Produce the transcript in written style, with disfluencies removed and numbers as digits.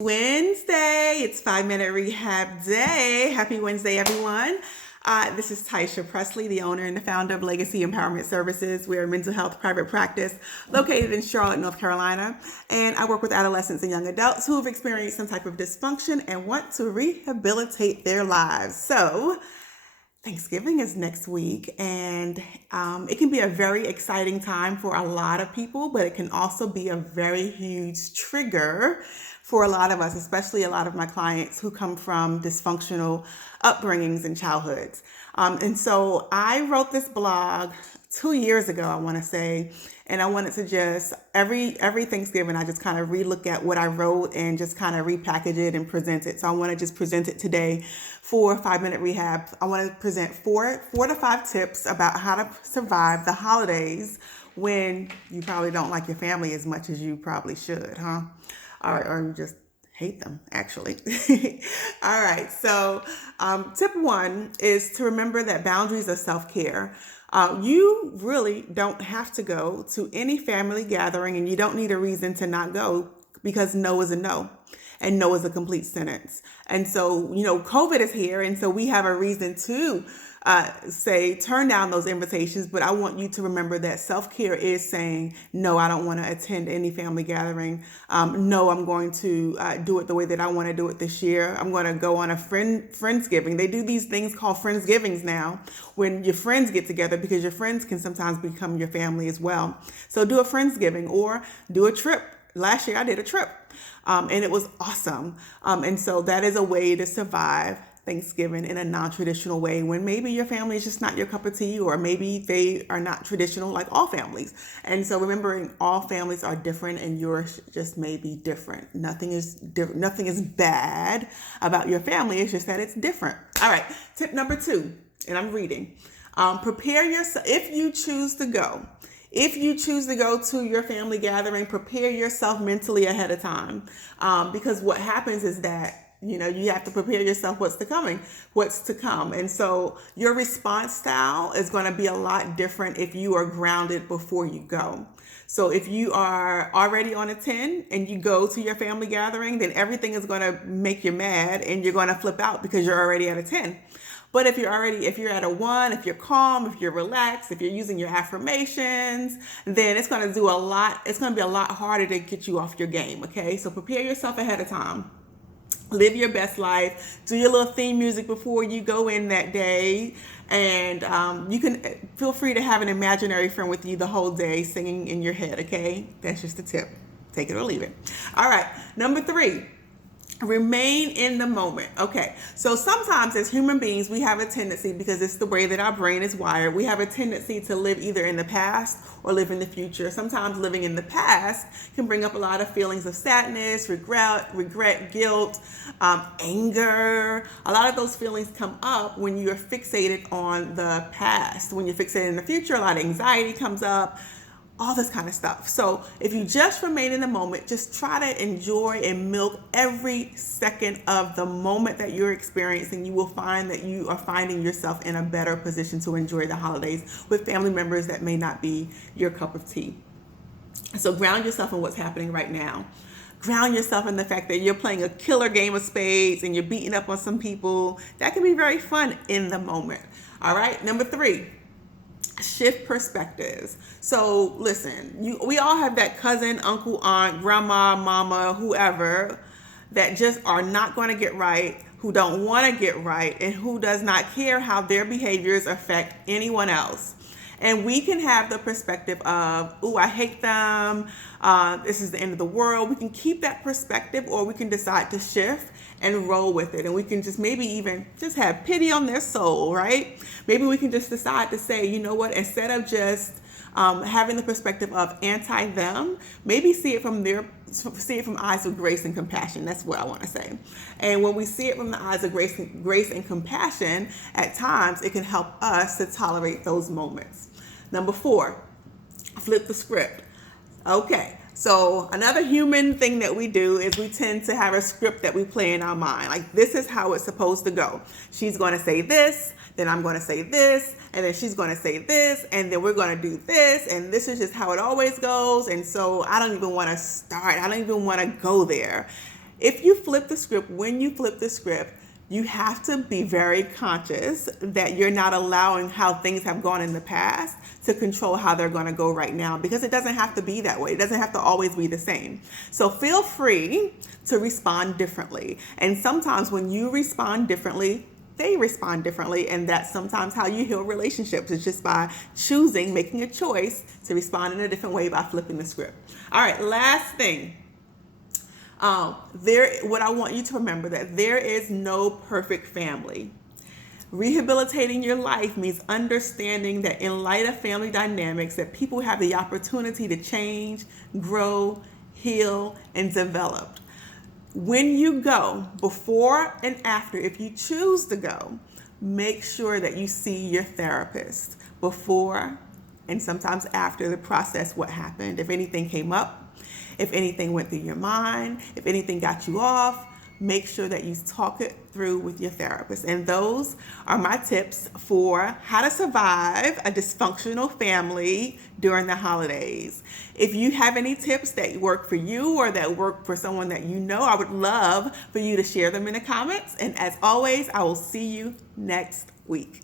Wednesday. It's 5 Minute Rehab Day. Happy Wednesday, everyone. This is Taisha Presley, the owner and the founder of Legacy Empowerment Services. We're a mental health private practice located in Charlotte, North Carolina. And I work with adolescents and young adults who have experienced some type of dysfunction and want to rehabilitate their lives. So, Thanksgiving is next week, and it can be a very exciting time for a lot of people, but it can also be a very huge trigger for a lot of us, especially a lot of my clients who come from dysfunctional upbringings and childhoods. And so I wrote this blog 2 years ago, I want to say, and I wanted to just every Thanksgiving I just kind of relook at what I wrote and just kind of repackage it and present it. So I want to just present it today for 5 Minute Rehab. I want to present four to five tips about how to survive the holidays when you probably don't like your family as much as you probably should, huh? Or you just hate them, actually. All right, so tip one is to remember that boundaries are self-care. You really don't have to go to any family gathering, and you don't need a reason to not go, because no is a no, and no is a complete sentence. And so, COVID is here, and so we have a reason to turn down those invitations. But I want you to remember that self-care is saying, no, I don't want to attend any family gathering. No, I'm going to do it the way that I want to do it this year. I'm going to go on a Friendsgiving. They do these things called Friendsgivings now, when your friends get together, because your friends can sometimes become your family as well. So do a Friendsgiving or do a trip. Last year I did a trip, and it was awesome. And so that is a way to survive Thanksgiving in a non-traditional way, when maybe your family is just not your cup of tea, or maybe they are not traditional like all families. And so remembering all families are different, and yours just may be different. Nothing is bad about your family. It's just that it's different. All right. Tip number 2, and I'm reading. Prepare yourself if you choose to go. If you choose to go to your family gathering, prepare yourself mentally ahead of time, because what happens is that you have to prepare yourself what's to come. And so your response style is going to be a lot different if you are grounded before you go. So if you are already on a 10 and you go to your family gathering, then everything is going to make you mad and you're going to flip out because you're already at a 10. But if you're at a 1, if you're calm, if you're relaxed, if you're using your affirmations, then it's going to be a lot harder to get you off your game. Okay. So prepare yourself ahead of time. Live your best life. Do your little theme music before you go in that day. And you can feel free to have an imaginary friend with you the whole day singing in your head, okay? That's just a tip. Take it or leave it. All right. Number 3, remain in the moment. Okay. So sometimes as human beings, we have a tendency, because it's the way that our brain is wired, we have a tendency to live either in the past or live in the future. Sometimes living in the past can bring up a lot of feelings of sadness, regret, guilt, anger. A lot of those feelings come up when you're fixated on the past. When you're fixated in the future, a lot of anxiety comes up, all this kind of stuff. So if you just remain in the moment, just try to enjoy and milk every second of the moment that you're experiencing, you will find that you are finding yourself in a better position to enjoy the holidays with family members that may not be your cup of tea. So ground yourself in what's happening right now. Ground yourself in the fact that you're playing a killer game of spades and you're beating up on some people. That can be very fun in the moment. All right. Number 3. Shift perspectives. So listen, we all have that cousin, uncle, aunt, grandma, mama, whoever that just are not going to get right, who don't want to get right, and who does not care how their behaviors affect anyone else. And we can have the perspective of, oh, I hate them. This is the end of the world. We can keep that perspective, or we can decide to shift and roll with it. And we can just maybe even just have pity on their soul, right? Maybe we can just decide to say, you know what, instead of just having the perspective of anti-them, maybe see it from eyes of grace and compassion. That's what I want to say. And when we see it from the eyes of grace and compassion, at times it can help us to tolerate those moments. Number 4, flip the script. Okay. So another human thing that we do is we tend to have a script that we play in our mind. Like, this is how it's supposed to go. She's going to say this, then I'm going to say this, and then she's going to say this, and then we're going to do this, and this is just how it always goes. And so I don't even want to start. I don't even want to go there. if you flip the script, when you flip the script, you have to be very conscious that you're not allowing how things have gone in the past to control how they're going to go right now, because it doesn't have to be that way. It doesn't have to always be the same. So feel free to respond differently. And sometimes when you respond differently, they respond differently. And that's sometimes how you heal relationships. It's just by making a choice to respond in a different way by flipping the script. All right, last thing. What I want you to remember, that there is no perfect family. Rehabilitating your life means understanding that in light of family dynamics, that people have the opportunity to change, grow, heal, and develop. When you go, before and after, if you choose to go, make sure that you see your therapist before and sometimes after the process, what happened. If anything came up, if anything went through your mind, if anything got you off, make sure that you talk it through with your therapist. And those are my tips for how to survive a dysfunctional family during the holidays. If you have any tips that work for you or that work for someone that you know, I would love for you to share them in the comments. And as always, I will see you next week.